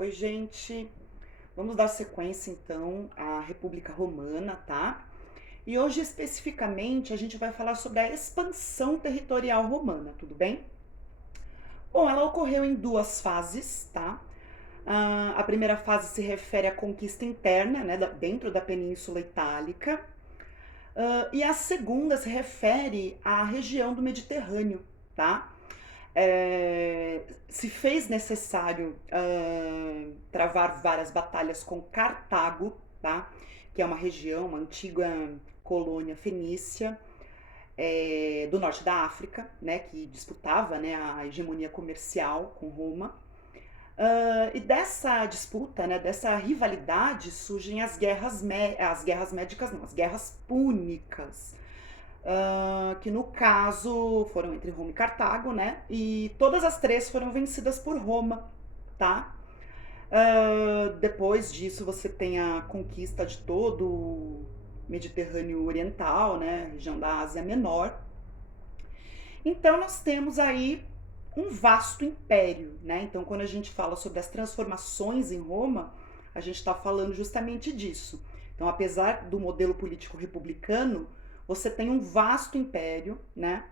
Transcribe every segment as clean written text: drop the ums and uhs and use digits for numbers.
Oi, gente. Vamos dar sequência então à República Romana, tá? E hoje especificamente a gente vai falar sobre a expansão territorial romana, tudo bem? Bom, ela ocorreu em duas fases, tá? A primeira fase se refere à conquista interna, né, dentro da Península Itálica, e a segunda se refere à região do Mediterrâneo, tá? Se fez necessário travar várias batalhas com Cartago, tá? Que é uma região, uma antiga colônia fenícia do norte da África, né? Que disputava, né, a hegemonia comercial com Roma. E dessa disputa, né, dessa rivalidade, surgem as guerras médicas, não, as guerras púnicas, que no caso foram entre Roma e Cartago, né? E todas as três foram vencidas por Roma, tá? Depois disso você tem a conquista de todo o Mediterrâneo Oriental, né? Região da Ásia Menor. Então nós temos aí um vasto império, né? Então quando a gente fala sobre as transformações em Roma, a gente está falando justamente disso. Então, apesar do modelo político republicano, você tem um vasto império, né?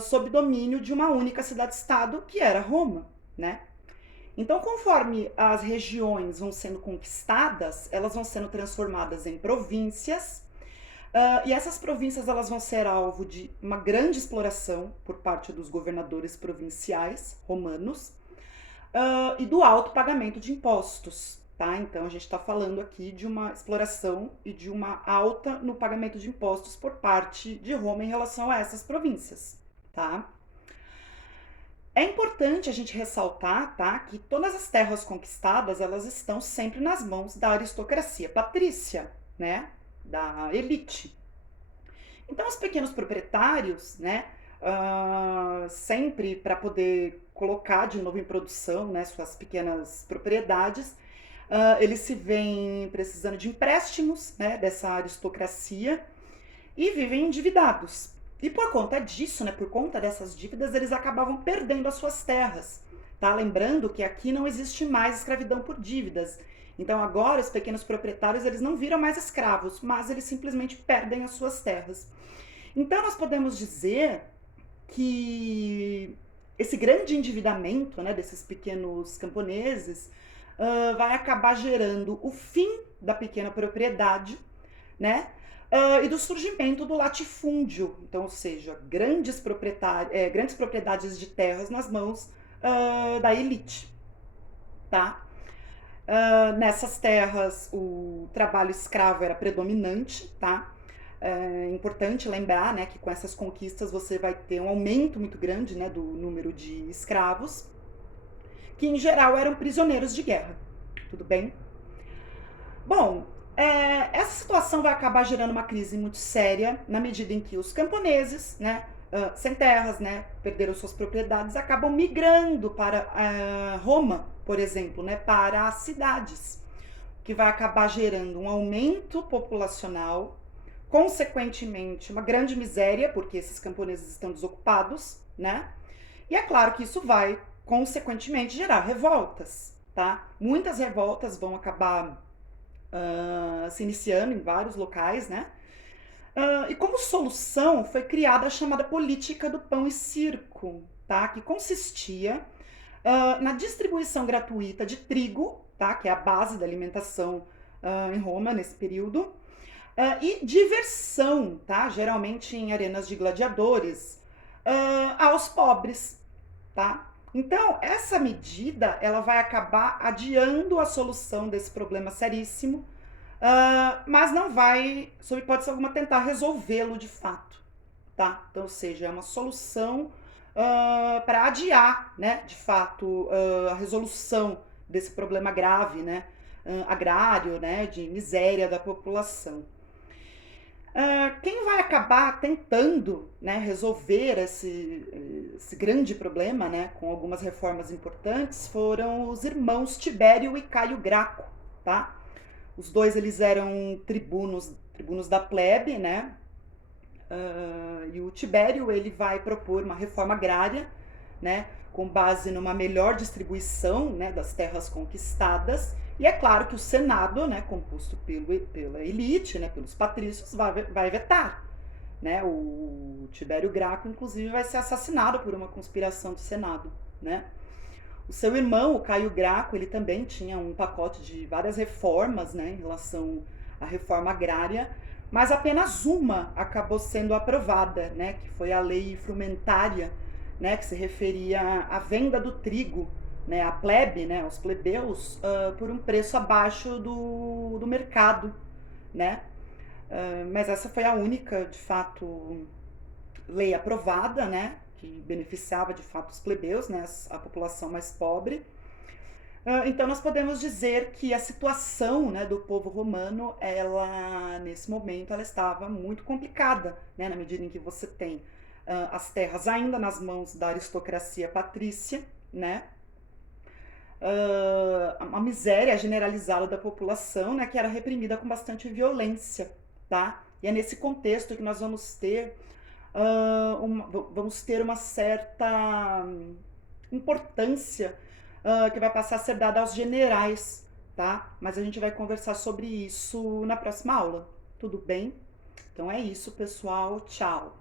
Sob domínio de uma única cidade-estado, que era Roma, né? Então, conforme as regiões vão sendo conquistadas, elas vão sendo transformadas em províncias, e essas províncias elas vão ser alvo de uma grande exploração por parte dos governadores provinciais romanos, e do alto pagamento de impostos. Tá? Então a gente está falando aqui de uma exploração e de uma alta no pagamento de impostos por parte de Roma em relação a essas províncias. Tá? É importante a gente ressaltar, tá, que todas as terras conquistadas elas estão sempre nas mãos da aristocracia patrícia, né, da elite. Então os pequenos proprietários, né, sempre para poder colocar de novo em produção, né, suas pequenas propriedades, eles se veem precisando de empréstimos, né, dessa aristocracia e vivem endividados. E por conta disso, né, por conta dessas dívidas, eles acabavam perdendo as suas terras. Tá? Lembrando que aqui não existe mais escravidão por dívidas. Então agora os pequenos proprietários eles não viram mais escravos, mas eles simplesmente perdem as suas terras. Então nós podemos dizer que esse grande endividamento, né, desses pequenos camponeses vai acabar gerando o fim da pequena propriedade, né? E do surgimento do latifúndio, então, ou seja, grandes propriedades de terras nas mãos da elite, tá? Nessas terras o trabalho escravo era predominante, tá? É importante lembrar, né, que com essas conquistas você vai ter um aumento muito grande, né, do número de escravos, que em geral eram prisioneiros de guerra, tudo bem? Bom, essa situação vai acabar gerando uma crise muito séria na medida em que os camponeses, né, sem terras, né, perderam suas propriedades, acabam migrando para Roma, por exemplo, né, para as cidades, que vai acabar gerando um aumento populacional, consequentemente uma grande miséria, porque esses camponeses estão desocupados, né? E é claro que isso vai, consequentemente, gerar revoltas, tá? Muitas revoltas vão acabar se iniciando em vários locais, né? E como solução foi criada a chamada política do pão e circo, tá? Que consistia na distribuição gratuita de trigo, tá? Que é a base da alimentação em Roma nesse período, e diversão, tá? Geralmente em arenas de gladiadores, aos pobres, tá? Então, essa medida ela vai acabar adiando a solução desse problema seríssimo, mas não vai, sob hipótese alguma, tentar resolvê-lo de fato, tá? Então, ou seja, é uma solução para adiar, né, de fato, a resolução desse problema grave, né, agrário, né, de miséria da população. Quem vai acabar tentando, né, resolver esse grande problema, né, com algumas reformas importantes, foram os irmãos Tibério e Caio Graco, tá? Os dois eles eram tribunos da plebe, né? E o Tibério ele vai propor uma reforma agrária, né, com base numa melhor distribuição, né, das terras conquistadas. E é claro que o Senado, né, composto pela elite, né, pelos patrícios, vai vetar. Né? O Tibério Graco, inclusive, vai ser assassinado por uma conspiração do Senado. Né? O seu irmão, o Caio Graco, ele também tinha um pacote de várias reformas, né, em relação à reforma agrária, mas apenas uma acabou sendo aprovada, né, que foi a lei frumentária, né, que se referia à venda do trigo, né, à plebe, né, aos plebeus, por um preço abaixo do mercado, né? Mas essa foi a única, de fato, lei aprovada, né, que beneficiava de fato os plebeus, né, a população mais pobre. Então nós podemos dizer que a situação, né, do povo romano, ela nesse momento ela estava muito complicada, né, na medida em que você tem as terras ainda nas mãos da aristocracia patrícia, né, uma miséria generalizada da população, né, que era reprimida com bastante violência, tá? E é nesse contexto que nós vamos ter uma certa importância que vai passar a ser dada aos generais, tá? Mas a gente vai conversar sobre isso na próxima aula, tudo bem? Então é isso, pessoal. Tchau!